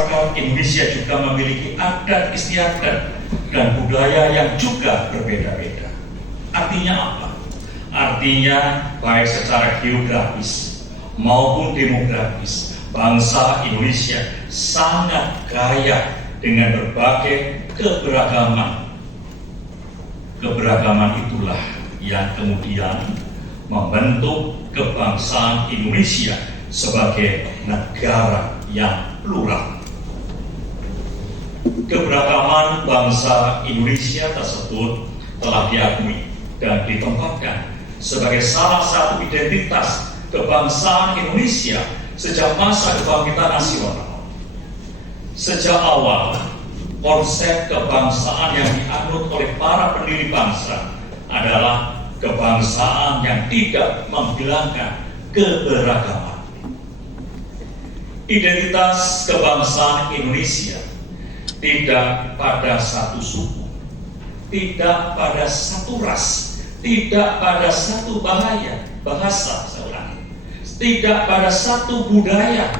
Masyarakat Indonesia juga memiliki adat istiadat dan budaya yang juga berbeda-beda. Artinya apa? Artinya baik secara geografis maupun demografis, bangsa Indonesia sangat kaya dengan berbagai keberagaman. Keberagaman itulah yang kemudian membentuk kebangsaan Indonesia sebagai negara yang plural. Keberagaman bangsa Indonesia tersebut telah diakui dan ditempatkan sebagai salah satu identitas kebangsaan Indonesia sejak masa kebangkitan nasional. Sejak awal, konsep kebangsaan yang dianut oleh para pendiri bangsa adalah kebangsaan yang tidak menghilangkan keberagaman. Identitas kebangsaan Indonesia tidak pada satu suku, tidak pada satu ras, tidak pada satu bahasa, tidak pada satu budaya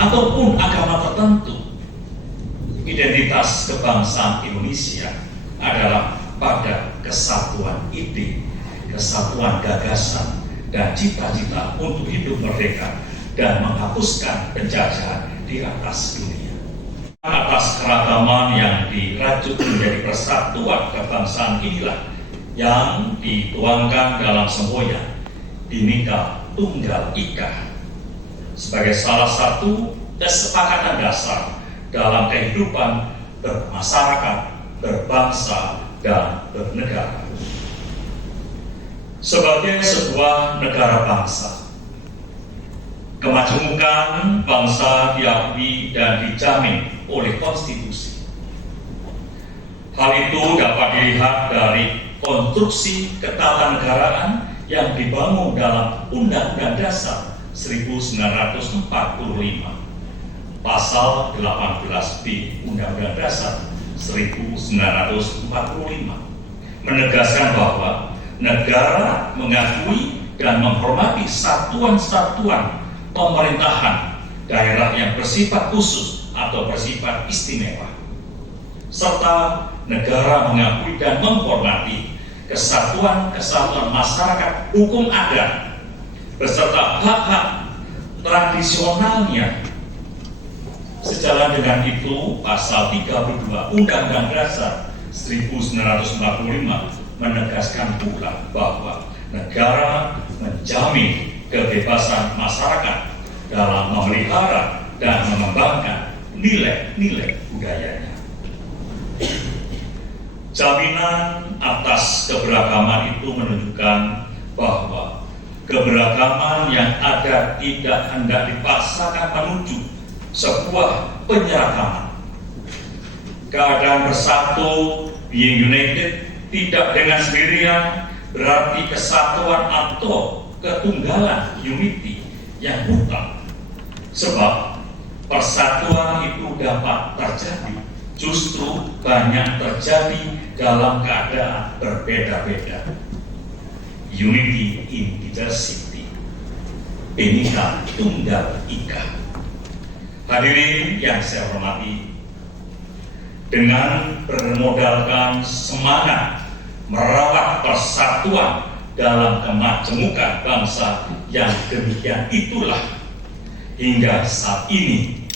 ataupun agama tertentu. Identitas kebangsaan Indonesia adalah pada kesatuan ide, kesatuan gagasan, dan cita-cita untuk hidup merdeka dan menghapuskan penjajahan di atas dunia. Atas keragaman yang dirajut menjadi persatuan kebangsaan inilah yang dituangkan dalam semboyan Bhinneka Tunggal Ika sebagai salah satu kesepakatan dasar dalam kehidupan bermasyarakat, berbangsa, dan bernegara. Sebagai sebuah negara bangsa, kemajemukan bangsa diakui dan dijamin oleh konstitusi. Hal itu dapat dilihat dari konstruksi ketatanegaraan yang dibangun dalam Undang-Undang Dasar 1945, Pasal 18B Undang-Undang Dasar 1945, menegaskan bahwa negara mengakui dan menghormati satuan-satuan pemerintahan daerah yang bersifat khusus atau bersifat istimewa, serta negara mengakui dan menghormati kesatuan-kesatuan masyarakat hukum adat beserta hak-hak tradisionalnya. Sejalan dengan itu, Pasal 32 Undang-Undang Dasar 1945 menegaskan pula bahwa negara menjamin kebebasan masyarakat dalam memelihara dan mengembangkan nilai-nilai budayanya. Jaminan atas keberagaman itu menunjukkan bahwa keberagaman yang ada tidak hendak dipaksakan menuju sebuah penyeragaman. Keadaan bersatu, being united, tidak dengan sendirian berarti kesatuan atau ketunggalan, unity, yang bukan. Sebab persatuan itu dapat terjadi, justru banyak terjadi dalam keadaan berbeda-beda. Unity in diversity. Bhinneka Tunggal Ika. Hadirin yang saya hormati, dengan bermodalkan semangat merawat persatuan dalam kemajemukan bangsa yang demikian itulah, hingga saat ini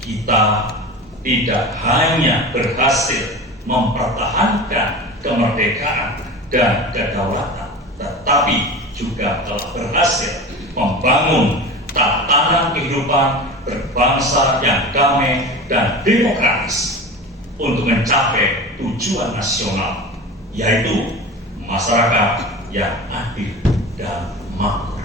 kita tidak hanya berhasil mempertahankan kemerdekaan dan kedaulatan, tetapi juga telah berhasil membangun tatanan kehidupan berbangsa yang damai dan demokratis untuk mencapai tujuan nasional, yaitu masyarakat yang adil dan makmur.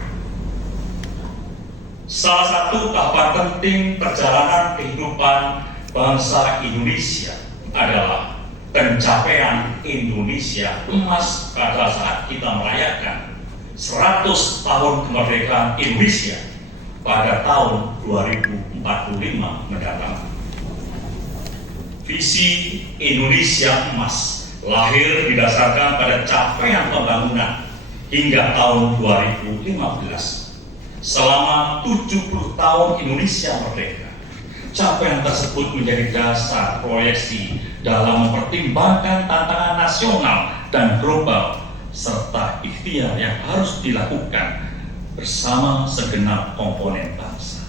Salah satu tahapan penting perjalanan kehidupan bangsa Indonesia adalah pencapaian Indonesia emas pada saat kita merayakan 100 tahun kemerdekaan Indonesia pada tahun 2045 mendatang. Visi Indonesia Emas lahir didasarkan pada capaian pembangunan hingga tahun 2015. Selama 70 tahun Indonesia merdeka, Capaian tersebut menjadi dasar proyeksi dalam mempertimbangkan tantangan nasional dan global serta ikhtiar yang harus dilakukan bersama segenap komponen bangsa.